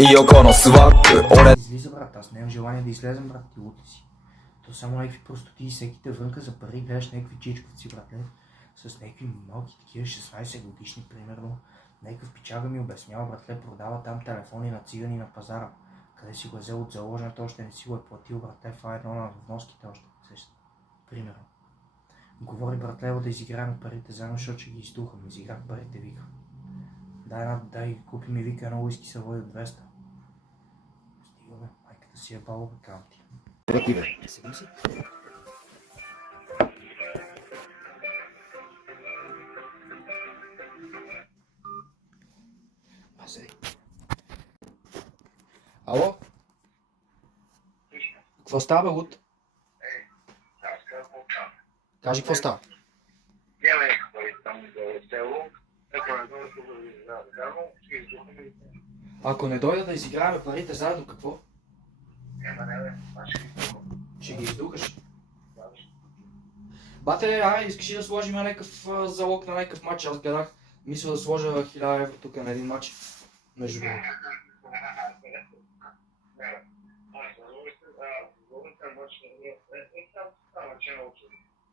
横のスワッグ俺 Излиза, брат, аз нямам желание да излезем, брат, ти лута си. То само някакви простоти, всеки те вънка за пари, гледаш някакви чичковци, братле, с някакви малки такива 16 годишни, примерно. Някакъв пичага ми обяснява, братле, продава там телефони на цигани на пазара. Къде си го е взел от заложената, още не си го е платил, братле, това е едно на вноските още. Примерно. Говори, братле, да изиграем парите заедно, защото ще ги издухам. Изиграх парите, вика. Дай, купи ми, вика, едно уиски се води от 200. Стигаме, майката си е баба, кам ти. Седи си. Седи. Ало? Какво става, бе, Луд? Кажи, какво става? Ако не дойда да изиграваме парите заедно, какво? Ще ги издухаш. Бате, искаш ли да сложим някакъв залог на някакъв матч? Аз гледах, мисля да сложа 1000 евро тук на един матч. Между другото.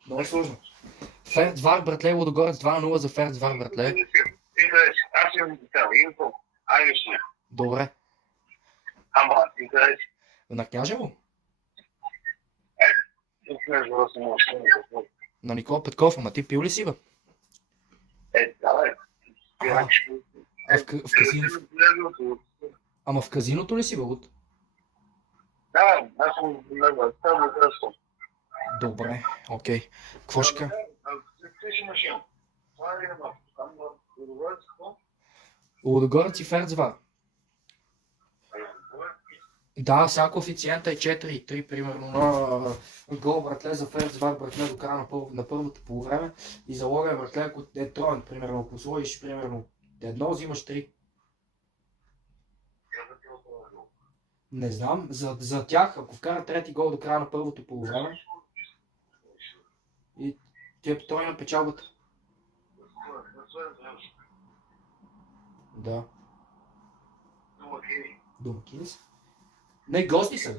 Много сложно. Ферцвар, братле, Лудогорец 2-0 за Ферцвар, братле. Аз имам инфо. Айде ще. Добре. Ама, интереси. На Княжево? На Никола Петков, ама ти пил ли си, бе? Да, бе. В казиното? Ама в казиното ли си, бе, Луд? Да, аз съм влезъл. Това е кръсно. Добре, окей. Какво ще кажа? Лудогорец и Ферцвар. Да, всяко коефициента е 4,3 примерно на гол, братле, за Ферцвар, братле, до края на първото полувреме и залога е, братле, ако е троен, примерно, ако сложиш, примерно, едно, взимаш 3. Не знам, за тях, ако вкара трети гол до края на първото полувреме и ти е тройна печалбата. Да. Домакини са? Не, гости са.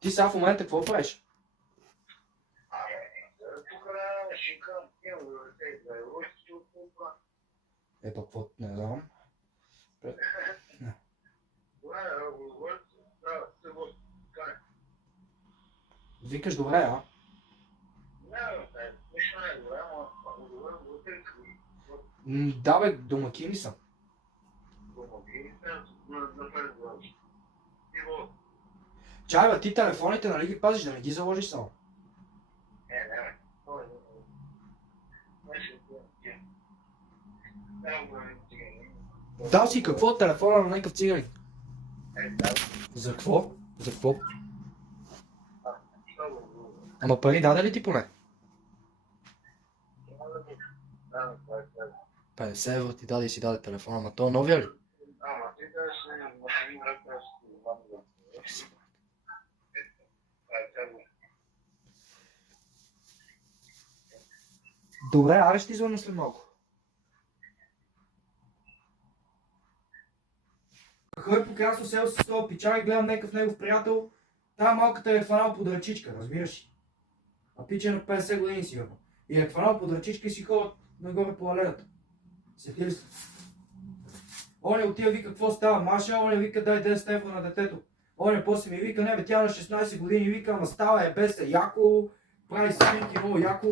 Ти сега в момента какво правиш? Ето какво, не знам. Викаш добре, а? Да, бе, домакини са. Чай, бе, ти телефоните нали ги пазиш, да не ги заложиш само? Дал си какво? Телефона на някакъв цигарин? За какво? За какво? Ама пари даде ли ти поне? 50 евро ти даде и си даде телефона, ама то новия ли? Добре, аре ще ти звънна след малко. Хой по красо село с това пича и гледам някакъв негов приятел. Тая малката е фанал под ръчичка, разбираш ли? А пича е на 50 години сигурно. И е фанал под ръчичка и си ходят нагоре по алеята. Сетили ли сте? Оня отива вика какво става, Маша, оня вика дай 10 евро на детето. Оня после ми вика, не бе, тя на 16 години вика, ама става е без яко, прави свирки, много яко,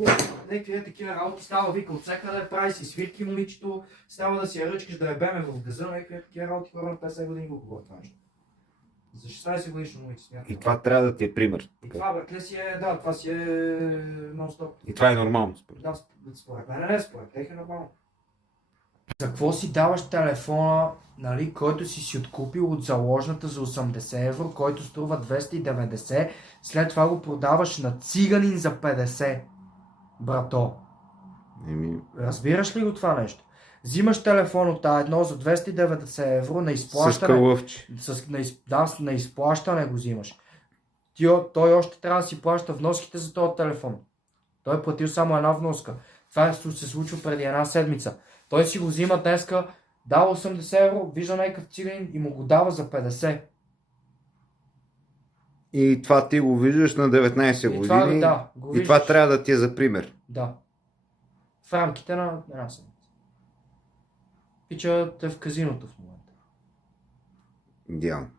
някакви такива работи, става вика от всекъде, прави си свирки момичето, става да си я ръчкаш да я беме в газа, някакви такива работи, хора на 50 години го говорят това нещо. За 16 годишно момиче смятам. И това трябва да ти е пример. И това, братле, си е, да, това си е нон-стоп. И това е нормално, според. Да, според мен не, според тех е нормално. За какво си даваш телефона, нали, който си откупил от заложната за 80 евро, който струва 290, след това го продаваш на циганин за 50, брато? Разбираш ли го това нещо? Взимаш телефон от едно за 290 евро на изплащане. С кълъвче. На изплащане го взимаш. Той още трябва да си плаща вноските за този телефон. Той е платил само една вноска. Това се случва преди една седмица. Той си го взима днеска, дава 80 евро, вижда някакъв циганин и му го дава за 50. И това ти го виждаш на 19 И това, години. да, го И това виждаш. трябва да ти е за пример. Да. В рамките на една седмица. Пича е в казиното в момента. Идеално.